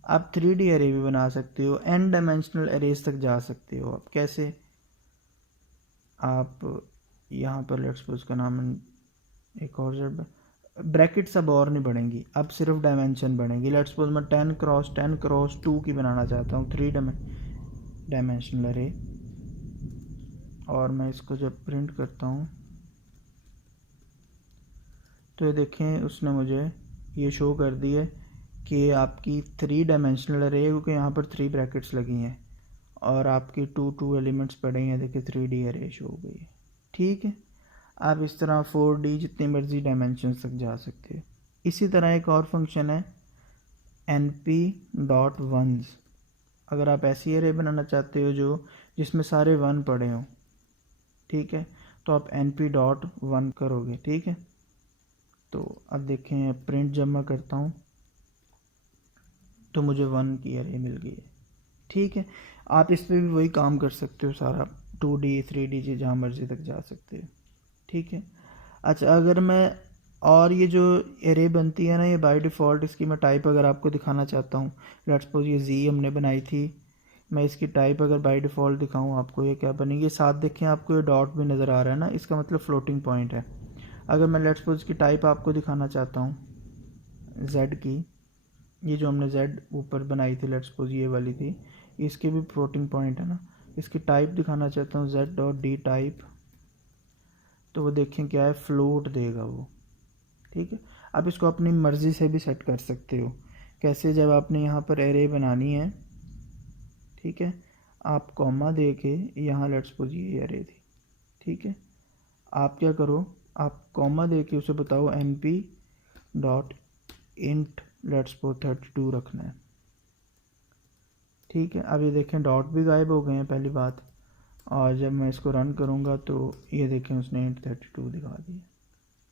आप 3D अरे भी बना सकते हो, n डायमेंशनल अरेज तक जा सकते हो। आप कैसे, आप यहाँ पर लेट्स सपोज का नाम एक और जेड ब्रैकेट्स अब और नहीं बढ़ेंगी, अब सिर्फ डायमेंशन बढ़ेंगी। लेट्स सपोज मैं 10 क्रॉस 2 की बनाना चाहता हूँ, 3 डायमेंशनल अरे, और मैं इसको जब प्रिंट करता हूँ तो ये देखें उसने मुझे ये शो कर दी है कि आपकी 3 डायमेंशनल अरे है, क्योंकि यहाँ पर 3 ब्रैकेट्स लगी हैं और आपकी 2 एलिमेंट्स पड़े हैं। देखिए 3D अरे शो हो गई है, ठीक है। आप इस तरह 4D जितनी मर्जी डायमेंशन तक जा सकते हो। इसी तरह एक और फंक्शन है np डॉट वंस। अगर आप ऐसी अरे बनाना चाहते हो जो जिसमें सारे 1 पड़े हों, ठीक है, तो आप np डॉट 1 करोगे, ठीक है। तो अब देखें प्रिंट जब मैं करता हूँ तो मुझे 1 की अरे मिल गई है, ठीक है। आप इस पर भी वही काम कर सकते हो सारा, 2D 3D जी जहाँ मर्जी तक जा सकते हो, ठीक है। अच्छा, अगर मैं और ये जो एरे बनती है ना, ये बाय डिफ़ॉल्ट इसकी मैं टाइप अगर आपको दिखाना चाहता हूँ, लेट्स सपोज ये जी हमने बनाई थी, मैं इसकी टाइप अगर बाय डिफ़ॉल्ट दिखाऊँ आपको, ये क्या बनेगी। ये साथ देखें आपको ये डॉट भी नज़र आ रहा है ना, इसका मतलब फ्लोटिंग पॉइंट है। अगर मैं लेट्स सपोज की टाइप आपको दिखाना चाहता हूँ z की, ये जो हमने z ऊपर बनाई थी लेट्स सपोज ये वाली थी, इसके भी फ्लोटिंग पॉइंट है ना, इसकी टाइप दिखाना चाहता हूँ z डॉट डी टाइप, तो वो देखें क्या है, फ्लोट देगा वो, ठीक है। आप इसको अपनी मर्ज़ी से भी सेट कर सकते हो। कैसे, जब आपने यहाँ पर एरे बनानी है, ठीक है, आप कॉमा दे के यहाँ लेट्स सपोज ये एरे थी, ठीक है, आप क्या करो, आप कॉमा दे के उसे बताओ np dot int let's suppose 32 रखना है, ठीक है। अब ये देखें डॉट भी गायब हो गए हैं पहली बात, और जब मैं इसको रन करूँगा तो ये देखें उसने इंट 32 दिखा दिया,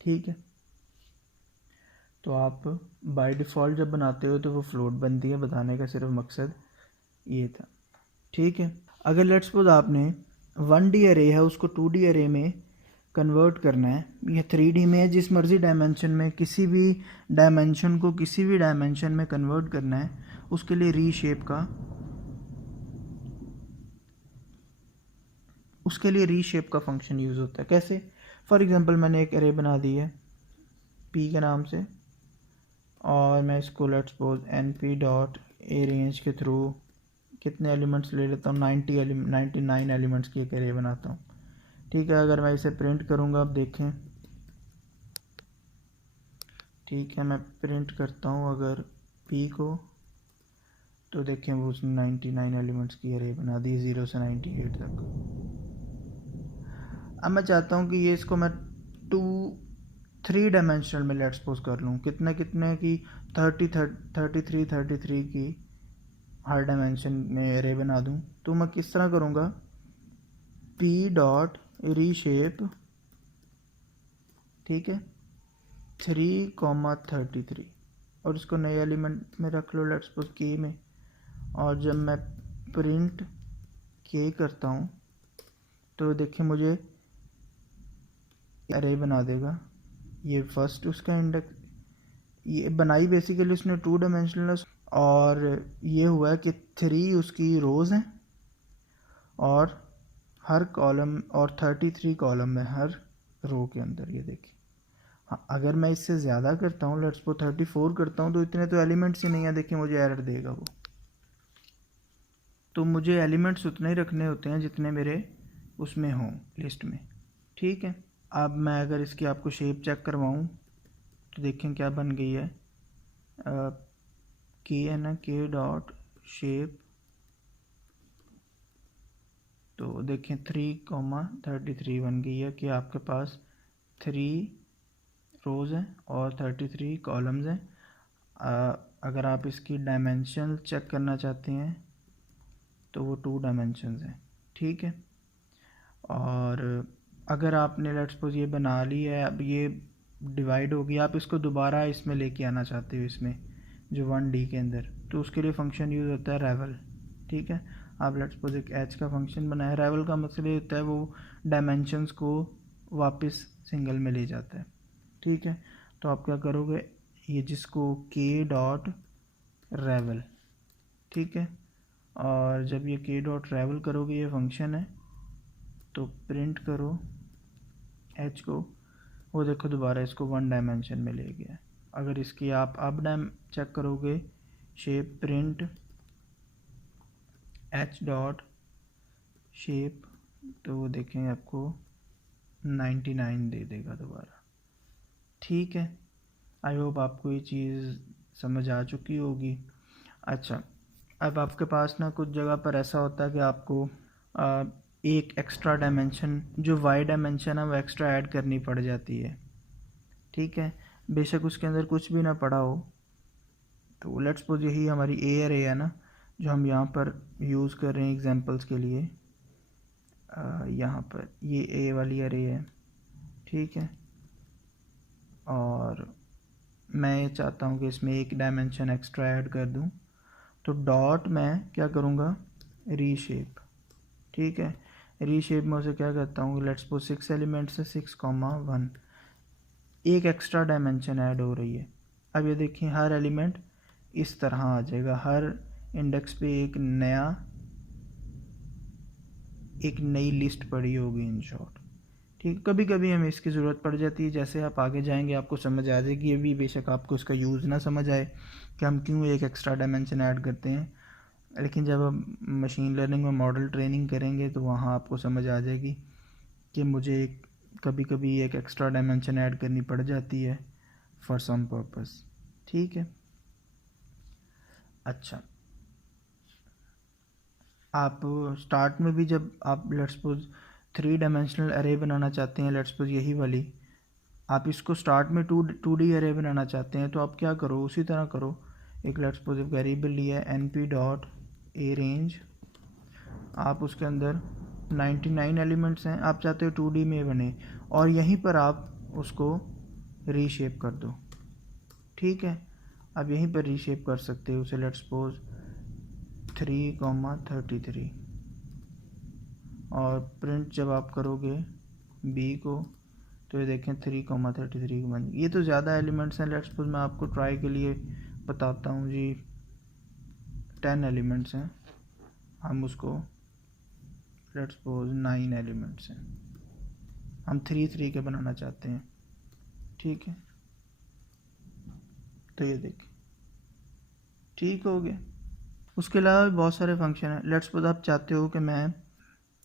ठीक है। तो आप बाय डिफ़ॉल्ट जब बनाते हो तो वो फ्लोट बनती है, बताने का सिर्फ मकसद ये था, ठीक है। अगर लेट्स सपोज आपने 1D अरे है उसको 2D अरे में कन्वर्ट करना है, या 3D में है, जिस मर्ज़ी डायमेंशन में, किसी भी डायमेंशन को किसी भी डायमेंशन में कन्वर्ट करना है, उसके लिए रीशेप का फंक्शन यूज़ होता है। कैसे, फॉर एग्जांपल मैंने एक अरे बना दी है p के नाम से, और मैं इसको let's suppose np dot A range के थ्रू कितने एलिमेंट्स ले लेता हूँ, 99 एलिमेंट्स की एक अरे बनाता हूँ, ठीक है। अगर मैं इसे प्रिंट करूँगा, आप देखें, ठीक है, मैं प्रिंट करता हूँ अगर p को, तो देखें वो उसने 99 एलिमेंट्स की अरे बना दी, 0 से 98 तक। अब मैं चाहता हूँ कि ये इसको मैं 3 डायमेंशनल में लेट्स सपोज कर लूँ, कितने कितने की 33 की हर डायमेंशन में एरे बना दूँ। तो मैं किस तरह करूँगा, p डॉट रीशेप, ठीक है, 3,33, और इसको नए एलिमेंट में रख लो, लेट्स सपोज के में। और जब मैं प्रिंट के करता हूँ तो देखिए मुझे अरे बना देगा। ये फर्स्ट उसका इंडेक्स, ये बनाई बेसिकली उसने 2 डायमेंशनल, और ये हुआ है कि 3 उसकी रोज़ हैं और हर कॉलम, और 33 कॉलम है हर रो के अंदर। ये देखिए, हाँ अगर मैं इससे ज़्यादा करता हूँ, लेट्स सपोज 34 करता हूँ, तो इतने तो एलिमेंट्स ही नहीं है। देखिए मुझे एरर देगा वो। तो मुझे एलिमेंट्स उतने ही रखने होते हैं जितने मेरे उसमें हों लिस्ट में, ठीक है। अब मैं अगर इसकी आपको शेप चेक करवाऊँ तो देखें क्या बन गई है। के है ना, के डॉट शेप, तो देखें 3,33 बन गई है कि आपके पास 3 रोज़ हैं और 33 कॉलम्स हैं। अगर आप इसकी डायमेंशन चेक करना चाहते हैं तो वो 2 डायमेंशंस हैं, ठीक है। और अगर आपने लेट्स सपोज ये बना ली है, अब ये डिवाइड होगी, आप इसको दोबारा इसमें लेके आना चाहते हो, इसमें जो 1D के अंदर, तो उसके लिए फंक्शन यूज़ होता है रेवल, ठीक है। आप लेट्स सपोज एक एच का फंक्शन बनाया, रेवल का मतलब ये होता है वो डायमेंशंस को वापस सिंगल में ले जाता है, ठीक है। तो आप क्या करोगे, ये जिसको के डॉट रेवल, ठीक है। और जब ये के डॉट रेवल करोगे, ये फंक्शन है, तो प्रिंट करो एच को, वो देखो दोबारा इसको 1 डायमेंशन में ले गया। अगर इसकी आप अब चेक करोगे shape, print H dot shape, तो वो देखें आपको 99 दे देगा दोबारा, ठीक है। आई होप आपको ये चीज़ समझ आ चुकी होगी। अच्छा, अब आपके पास ना कुछ जगह पर ऐसा होता है कि आपको एक एक्स्ट्रा डायमेंशन, जो वाई डायमेंशन है वो एक्स्ट्रा ऐड करनी पड़ जाती है, ठीक है। बेशक उसके अंदर कुछ भी ना पड़ा हो। तो लेट्स सपोज यही हमारी ए अरे है ना, जो हम यहाँ पर यूज़ कर रहे हैं एग्जांपल्स के लिए। यहाँ पर ये ए वाली अरे है, ठीक है। और मैं चाहता हूँ कि इसमें एक डायमेंशन एक्स्ट्रा ऐड कर दूँ, तो डॉट मैं क्या करूँगा, रीशेप, ठीक है। रीशेप में उसे क्या करता हूँ, लेट्स सपोज 6 एलिमेंट्स है, 6,1, एक एक्स्ट्रा डायमेंशन ऐड हो रही है। अब ये देखिए हर एलिमेंट इस तरह आ जाएगा, हर इंडेक्स पे एक नई लिस्ट पड़ी होगी इन शॉर्ट, ठीक। कभी कभी हमें इसकी ज़रूरत पड़ जाती है, जैसे आप आगे जाएंगे आपको समझ आ जाएगी। ये भी बेशक आपको इसका यूज़ ना समझ आए कि हम क्यों एक एक्स्ट्रा डायमेंशन ऐड करते हैं, लेकिन जब हम मशीन लर्निंग में मॉडल ट्रेनिंग करेंगे तो वहाँ आपको समझ आ जाएगी कि मुझे कभी कभी एक एक्स्ट्रा डायमेंशन ऐड करनी पड़ जाती है फॉर सम पर्पस, ठीक है। अच्छा, आप स्टार्ट में भी जब आप लेट्स सपोज 3 डायमेंशनल अरे बनाना चाहते हैं, लेट्स सपोज यही वाली, आप इसको स्टार्ट में 2D अरे बनाना चाहते हैं, तो आप क्या करो, उसी तरह करो। एक लेट्स सपोज वेरिएबल लिया है np डॉट ए रेंज, आप उसके अंदर 99 एलिमेंट्स हैं, आप चाहते हो 2D में बने, और यहीं पर आप उसको रीशेप कर दो, ठीक है। अब यहीं पर रीशेप कर सकते हो उसे, लेट्स सपोज 3,33, और प्रिंट जब आप करोगे बी को, तो ये देखें 3,33 बन। ये तो ज़्यादा एलिमेंट्स हैं, लेट्स सपोज मैं आपको ट्राई के लिए बताता हूँ जी, 10 एलिमेंट्स हैं, हम उसको लेट्स सपोज 9 एलिमेंट्स हैं, हम 3 के बनाना चाहते हैं, ठीक है। तो ये देखिए ठीक हो गया। उसके अलावा भी बहुत सारे फंक्शन हैं। लेट्स सपोज आप चाहते हो कि मैं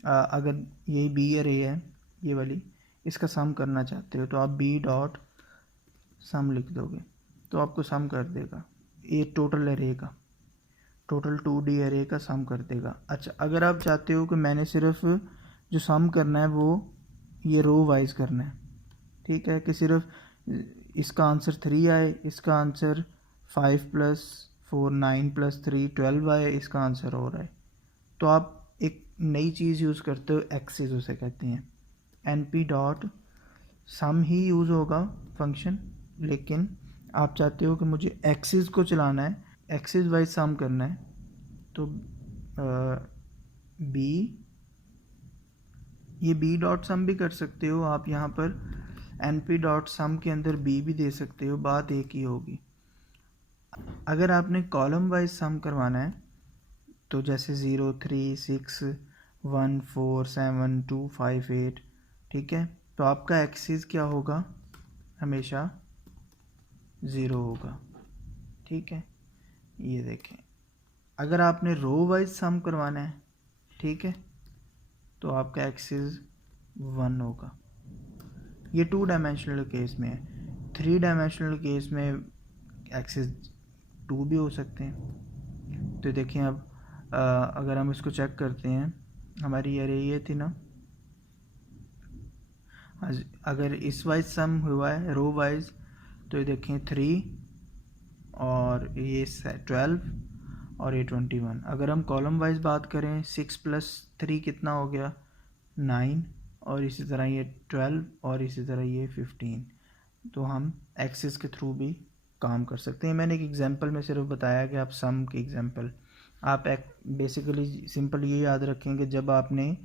अगर यही बी अरे है ये वाली, इसका सम करना चाहते हो, तो आप बी डॉट सम लिख दोगे तो आपको सम कर देगा, ये टोटल अरे का, टोटल 2D अरे का सम कर देगा। अच्छा, अगर आप चाहते हो कि मैंने सिर्फ जो सम करना है वो ये रो वाइज करना है, ठीक है, कि सिर्फ इसका आंसर 3 आए, इसका आंसर 5 + 4 9 + 3 12 आए, इसका आंसर और आए, तो आप एक नई चीज़ यूज़ करते हो, एक्सेस उसे कहते हैं। np डॉट सम ही यूज़ होगा फंक्शन, लेकिन आप चाहते हो कि मुझे एक्सिस को चलाना है, एक्सिस वाइज सम करना है, तो बी, ये बी डॉट सम भी कर सकते हो आप, यहाँ पर एन पी डॉट सम के अंदर बी भी दे सकते हो, बात एक ही होगी। अगर आपने कॉलम वाइज सम करवाना है तो जैसे 0 3 6 1 4 7 2 5 8, ठीक है, तो आपका एक्सिस क्या होगा, हमेशा 0 होगा, ठीक है। ये देखें, अगर आपने रो वाइज सम करवाना है, ठीक है, तो आपका एक्सिस 1 होगा। ये 2 डायमेंशनल केस में है। 3 डायमेंशनल केस में एक्सिस 2 भी हो सकते हैं। तो देखिए अब अगर हम इसको चेक करते हैं, हमारी अरे ये थी ना, अगर इस वाइज सम हुआ है रो वाइज, तो ये देखें 3 और ये 12 और ये 21। अगर हम कॉलम वाइज बात करें, 6 + 3 कितना हो गया, 9, और इसी तरह ये 12 और इसी तरह ये 15। तो हम एक्सिस के थ्रू भी काम कर सकते हैं। मैंने एक एग्जांपल में सिर्फ बताया कि आप सम के एग्जांपल, आप बेसिकली सिंपल ये याद रखेंगे, जब आपने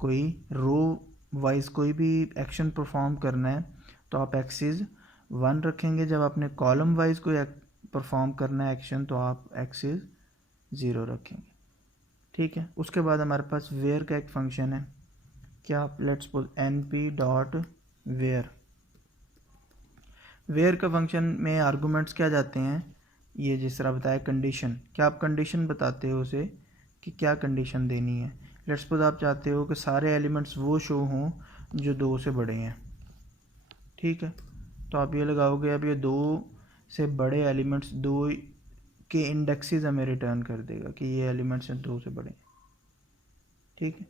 कोई रो वाइज कोई भी एक्शन परफॉर्म करना है तो आप एक्सिस 1 रखेंगे, जब आपने कॉलम वाइज कोई परफॉर्म करना है एक्शन तो आप एक्सिस 0 रखेंगे, ठीक है। उसके बाद हमारे पास वेयर का एक फंक्शन है, क्या, let's suppose N P dot where. Where का फंक्शन में आर्गूमेंट्स क्या जाते हैं, ये जिस तरह बताया कंडीशन, क्या आप कंडीशन बताते हो उसे कि क्या कंडीशन देनी है। लेट्स सपोज आप चाहते हो कि सारे एलिमेंट्स वो शो हों जो 2 से बड़े हैं, ठीक है, तो आप ये लगाओगे अब ये 2 से बड़े एलिमेंट्स 2 के इंडेक्सेस हमें रिटर्न कर देगा कि ये एलिमेंट्स हैं 2 से बड़े हैं, ठीक है।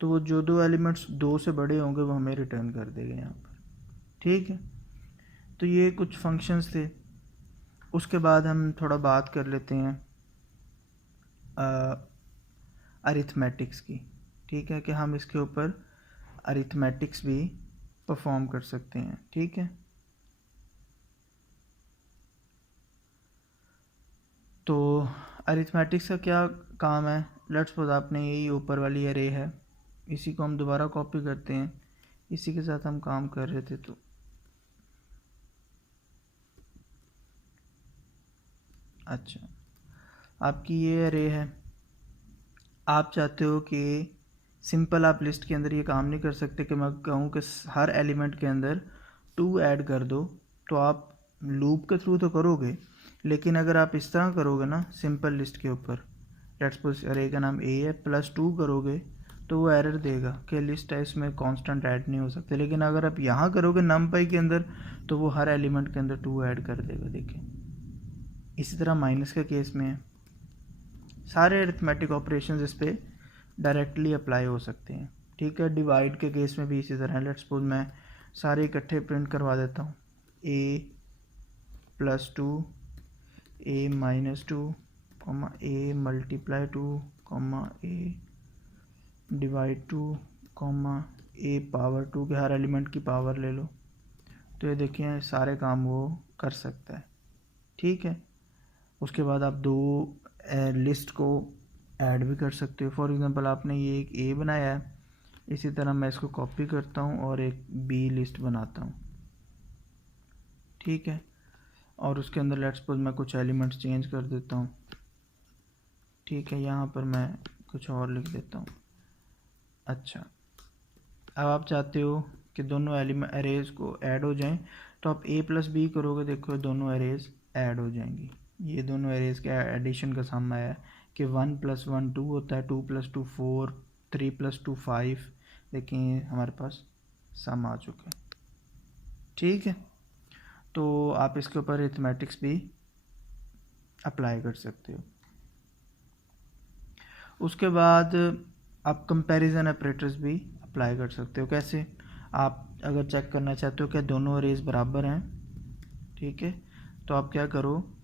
तो वो जो 2 एलिमेंट्स 2 से बड़े होंगे वो हमें रिटर्न कर देगा यहाँ पर, ठीक है। तो ये कुछ फंक्शंस थे। उसके बाद हम थोड़ा बात कर लेते हैं अरिथमेटिक्स की, ठीक है, कि हम इसके ऊपर अरिथमेटिक्स भी परफॉर्म कर सकते हैं, ठीक है। तो अरिथमेटिक्स का क्या काम है, लेट्स सपोज आपने यही ऊपर वाली अरे है, इसी को हम दोबारा कॉपी करते हैं, इसी के साथ हम काम कर रहे थे। तो अच्छा, आपकी ये अरे है, आप चाहते हो कि सिंपल आप लिस्ट के अंदर ये काम नहीं कर सकते कि मैं कहूँ कि हर एलिमेंट के अंदर 2 ऐड कर दो, तो आप लूप के थ्रू तो करोगे, लेकिन अगर आप इस तरह करोगे ना सिंपल लिस्ट के ऊपर, लेट्स सपोज अरे का नाम ए है, +2 करोगे तो वो एरर देगा कि लिस्ट है इसमें कांस्टेंट ऐड नहीं हो सकते। लेकिन अगर आप यहाँ करोगे नमपाई के अंदर तो वो हर एलिमेंट के अंदर 2 ऐड कर देगा, देखिए। इसी तरह माइनस के केस में है, सारे अरिथमेटिक ऑपरेशंस इस पर डायरेक्टली अप्लाई हो सकते हैं, ठीक है। डिवाइड के केस में भी इसी तरह, लेट्स सपोज मैं सारे इकट्ठे प्रिंट करवा देता हूँ, a+2 a-2 a×2 a/2 a⁻2 के हर एलिमेंट की पावर ले लो, तो ये देखिए सारे काम वो कर सकता है, ठीक है। उसके बाद आप 2 लिस्ट को ऐड भी कर सकते हो। फॉर एग्जांपल आपने ये एक ए बनाया है, इसी तरह मैं इसको कॉपी करता हूँ और एक बी लिस्ट बनाता हूँ, ठीक है, और उसके अंदर लेट्स सपोज मैं कुछ एलिमेंट्स चेंज कर देता हूँ, ठीक है, यहाँ पर मैं कुछ और लिख देता हूँ। अच्छा, अब आप चाहते हो कि दोनों एलिमेंट अरेज को ऐड हो जाएं, तो आप a+b करोगे, देखो दोनों अरेज ऐड हो जाएंगी। ये दोनों अरेज के एडिशन का सम आया कि 1 + 1 2 होता है, 2 + 2 4, 3 + 2 5। देखिए हमारे पास सम आ चुका है, ठीक है। तो आप इसके ऊपर अरिथमेटिक्स भी अप्लाई कर सकते हो। उसके बाद आप कंपैरिजन ऑपरेटर्स भी अप्लाई कर सकते हो। कैसे, आप अगर चेक करना चाहते हो कि दोनों अरेज बराबर हैं, ठीक है, तो आप क्या करो,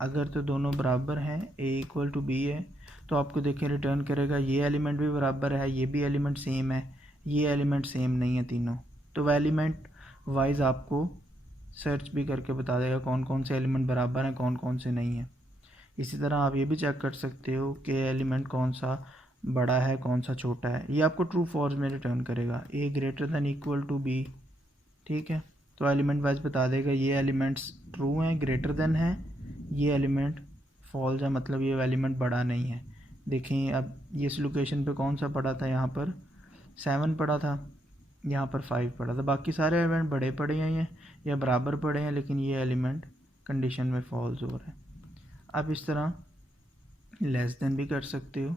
अगर तो दोनों बराबर हैं, a = b है, तो आपको देखिए रिटर्न करेगा ये एलिमेंट भी बराबर है, ये भी एलिमेंट सेम है, ये एलिमेंट सेम नहीं है तीनों, तो वह एलिमेंट वाइज आपको सर्च भी करके बता देगा कौन कौन से एलिमेंट बराबर हैं, कौन कौन से नहीं हैं। इसी तरह आप ये भी चेक कर सकते हो कि एलिमेंट कौन सा बड़ा है, कौन सा छोटा है। ये आपको ट्रू फॉल्स में रिटर्न करेगा, A greater than equal to B, ठीक है। तो एलिमेंट वाइज बता देगा ये एलिमेंट्स ट्रू हैं, ग्रेटर देन है, ये एलिमेंट फॉल्स है, मतलब ये एलिमेंट बड़ा नहीं है। देखें अब ये इस लोकेशन पे कौन सा पड़ा था, यहाँ पर 7 पड़ा था, यहाँ पर 5 पड़ा था। बाकी सारे एलिमेंट बड़े पड़े हैं या बराबर पड़े हैं, लेकिन ये एलिमेंट कंडीशन में फॉल्स हो रहा है। अब इस तरह लेस देन भी कर सकते हो,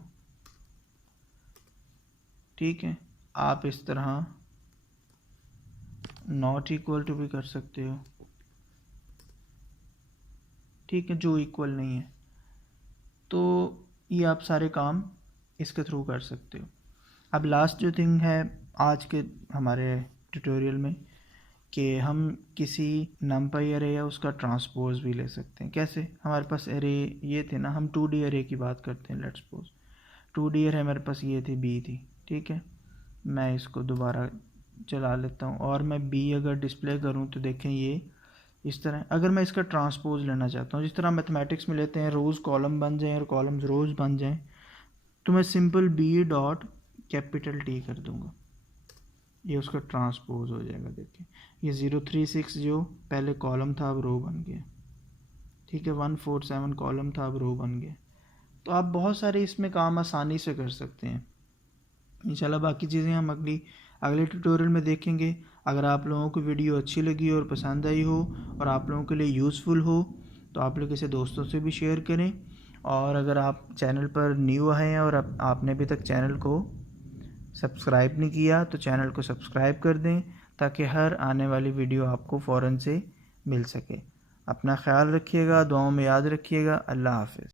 ठीक है। आप इस तरह नॉट इक्वल टू भी कर सकते हो, ठीक है, जो इक्वल नहीं है। तो ये आप सारे काम इसके थ्रू कर सकते हो। अब लास्ट जो थिंग है आज के हमारे ट्यूटोरियल में कि हम किसी नंपाई एरे या उसका ट्रांसपोज भी ले सकते हैं। कैसे? हमारे पास एरे ये थे ना, हम 2D एरे की बात करते हैं। लेट्स सपोज 2D एरे मेरे पास ये थी, बी थी, ठीक है। मैं इसको दोबारा चला लेता हूँ और मैं बी अगर डिस्प्ले करूँ तो देखें ये इस तरह। अगर मैं इसका ट्रांसपोज लेना चाहता हूँ, जिस तरह मैथमेटिक्स में लेते हैं रोज़ कॉलम बन जाएँ और कॉलम्स रोज़ बन जाएँ, तो मैं simple B dot capital T कर दूँगा, ये उसका ट्रांसपोज हो जाएगा। देखिए ये 036 जो पहले कॉलम था अब रो बन गया, ठीक है। 147 कॉलम था अब रो बन गया। तो आप बहुत सारे इसमें काम आसानी से कर सकते हैं। इंशाल्लाह बाकी चीज़ें हम अगले ट्यूटोरियल में देखेंगे। अगर आप लोगों को वीडियो अच्छी लगी और पसंद आई हो और आप लोगों के लिए यूज़फुल हो तो आप लोग इसे दोस्तों से भी शेयर करें। और अगर आप चैनल पर न्यू आए हैं और आपने अभी तक चैनल को सब्सक्राइब नहीं किया तो चैनल को सब्सक्राइब कर दें, ताकि हर आने वाली वीडियो आपको फ़ौरन से मिल सके। अपना ख्याल रखिएगा, दुआओं में याद रखिएगा। अल्लाह हाफ़िज़।